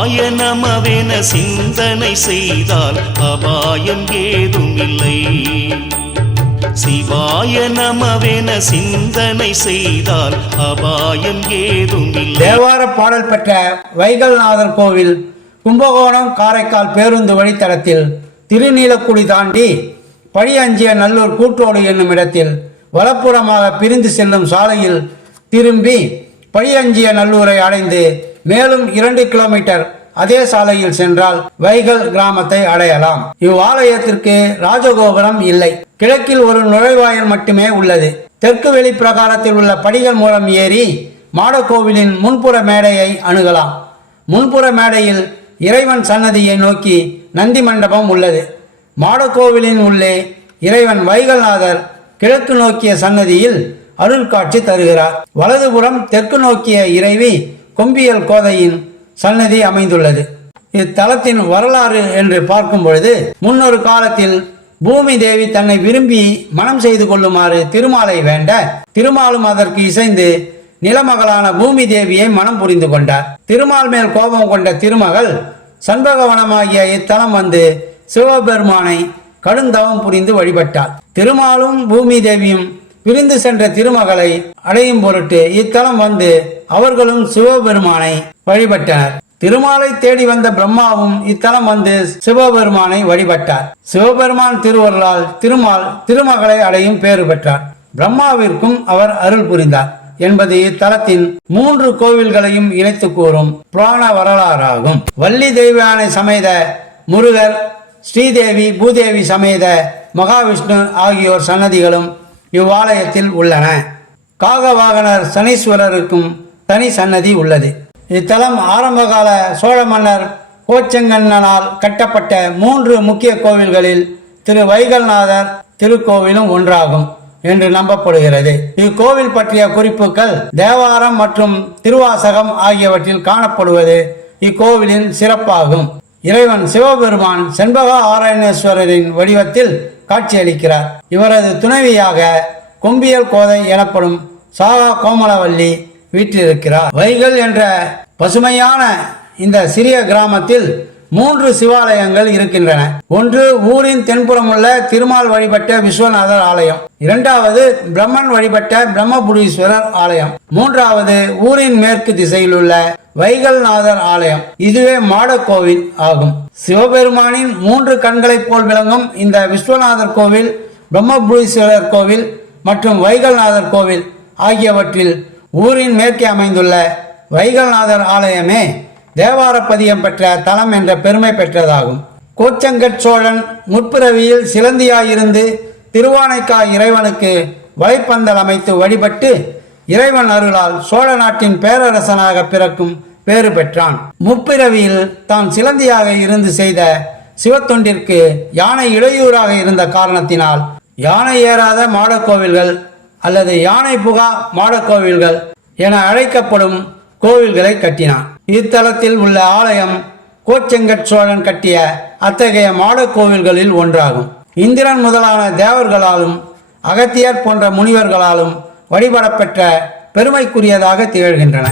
சிவாய நமவென சிந்தனை செய்தால் அபாயம் ஏதுமில்லை. சிவாய நமவென சிந்தனை செய்தால் அபாயம் ஏதுமில்லை. தேவார பாடல் பெற்ற வைகல்நாதர் கோவில் கும்பகோணம் காரைக்கால் பேருந்து வழித்தடத்தில் திருநீலக்குடி தாண்டி பழியஞ்சிய நல்லூர் கூட்டோடு என்னும் இடத்தில் வலப்புறமாக பிரிந்து செல்லும் சாலையில் திரும்பி பழியஞ்சிய நல்லூரை அடைந்து மேலும் இரண்டு கிலோமீட்டர் அதே சாலையில் சென்றால் வைகல் கிராமத்தை அடையலாம். இவ்வாலயத்திற்கு ராஜகோபுரம் இல்லை. கிழக்கில் ஒரு நுழைவாயில் மட்டுமே உள்ளது. தெற்கு வெளி பிரகாரத்தில் உள்ள படிகள் மூலம் ஏறி மாடக்கோவிலின் முன்புற மேடையை அணுகலாம். முன்புற மேடையில் இறைவன் சன்னதியை நோக்கி நந்தி மண்டபம் உள்ளது. மாடக்கோவிலின் உள்ளே இறைவன் வைகல்நாதர் கிழக்கு நோக்கிய சன்னதியில் அருள் காட்சி தருகிறார். வலதுபுறம் தெற்கு நோக்கிய இறைவி கொம்பியல் கோதையின் சன்னதி அமைந்துள்ளது. இத்தலத்தின் வரலாறு என்று பார்க்கும் பொழுது முன்னொரு காலத்தில் பூமி தேவி தன்னை விரும்பி மனம் செய்து கொள்ளுமாறு திருமாலை வேண்ட திருமாலும் அதற்கு இசைந்து நிலமகளான பூமி தேவியை மனம் புரிந்து கொண்டார். திருமால் மேல் கோபம் கொண்ட திருமகள் சண்பகவனமாகிய இத்தலம் வந்து சிவபெருமானை கடுந்தவம் புரிந்து வழிபட்டார் திருமாலும் பூமி தேவியும் பிரிந்து சென்ற திருமகளை அடையும் பொருட்டு இத்தலம் வந்து அவர்களும் சிவபெருமானை வழிபட்டனர். திருமாலை தேடி வந்த பிரம்மாவும் இத்தலம் வந்து சிவபெருமானை வழிபட்டார். சிவபெருமான் திருவருளால் திருமால் திருமகளை அடையும் பேறு பெற்றார். பிரம்மாவிற்கும் அவர் அருள் புரிந்தார். என்பது இத்தலத்தின் மூன்று கோவில்களையும் இணைத்து கூறும் புராண வரலாறாகும். வள்ளி தெய்வானை சமேத முருகர் ஸ்ரீதேவி பூதேவி சமேத மகாவிஷ்ணு ஆகியோர் சன்னதிகளும் இவ்வாலயத்தில் உள்ளன. காகவாகனர் சனீஸ்வரருக்கும் தனி சன்னதி உள்ளது. இத்தலம் ஆரம்பகால சோழ மன்னர் கோச்செங்கண்ணனால் கட்டப்பட்ட மூன்று முக்கிய கோவில்களில் திரு வைகல்நாதர் திருக்கோவிலும் ஒன்றாகும் என்று நம்பப்படுகிறது. இக்கோவில் பற்றிய குறிப்புகள் தேவாரம் மற்றும் திருவாசகம் ஆகியவற்றில் காணப்படுவது இக்கோவிலின் சிறப்பாகும். இறைவன் சிவபெருமான் செண்பக ஆராயணேஸ்வரரின் வடிவத்தில் காட்சியளிக்கிறார். இவரது துணைவியாக கொம்பியல் கோதை எனப்படும் சாகா கோமலவல்லி வீற்றிருக்கிறார். வைகல் என்ற பசுமையான இந்த சிறிய கிராமத்தில் மூன்று சிவாலயங்கள் இருக்கின்றன. ஒன்று ஊரின் தென்புறம் உள்ள திருமால் வழிபட்ட விஸ்வநாதர் ஆலயம். இரண்டாவது பிரம்மன் வழிபட்ட பிரம்மபுரீஸ்வரர் ஆலயம். மூன்றாவது ஊரின் மேற்கு திசையில் உள்ள வைகல்நாதர் ஆலயம். இதுவே மாடக்கோவில் ஆகும். சிவபெருமானின் மூன்று கண்களைப் போல் விளங்கும் இந்த விஸ்வநாதர் கோவில் பிரம்மபுரீஸ்வரர் கோவில் மற்றும் வைகல்நாதர் கோவில் ஆகியவற்றில் ஊரின் மேற்கே அமைந்துள்ள வைகல்நாதர் ஆலயமே தேவாரப்பதியம் பெற்ற தலம் என்ற பெருமை பெற்றதாகும். கோச்சங்கட் சோழன் முற்பிறவியில் சிலந்தியாயிருந்து திருவானைக்காய் இறைவனுக்கு வலைப்பந்தல் அமைத்து வழிபட்டு இறைவன் அருளால் சோழ நாட்டின் பேரரசனாக பிறக்கும் பேறு பெற்றான். முற்பிறவியில் தான் சிலந்தியாக இருந்து செய்த சிவத்தொண்டிற்கு யானை இடையூறாக இருந்த காரணத்தினால் யானை ஏறாத மாடக்கோவில்கள் அல்லது யானை புகா மாடக்கோவில்கள் என அழைக்கப்படும் கோவில்களை கட்டினான். இத்தலத்தில் உள்ள ஆலயம் கோச்செங்கட் சோழன் கட்டிய அத்தகைய மாடக் கோவில்களில் ஒன்றாகும். இந்திரன் முதலான தேவர்களாலும் அகத்தியர் போன்ற முனிவர்களாலும் வழிபடப்பெற்ற பெருமைக்குரியதாக திகழ்கின்றன.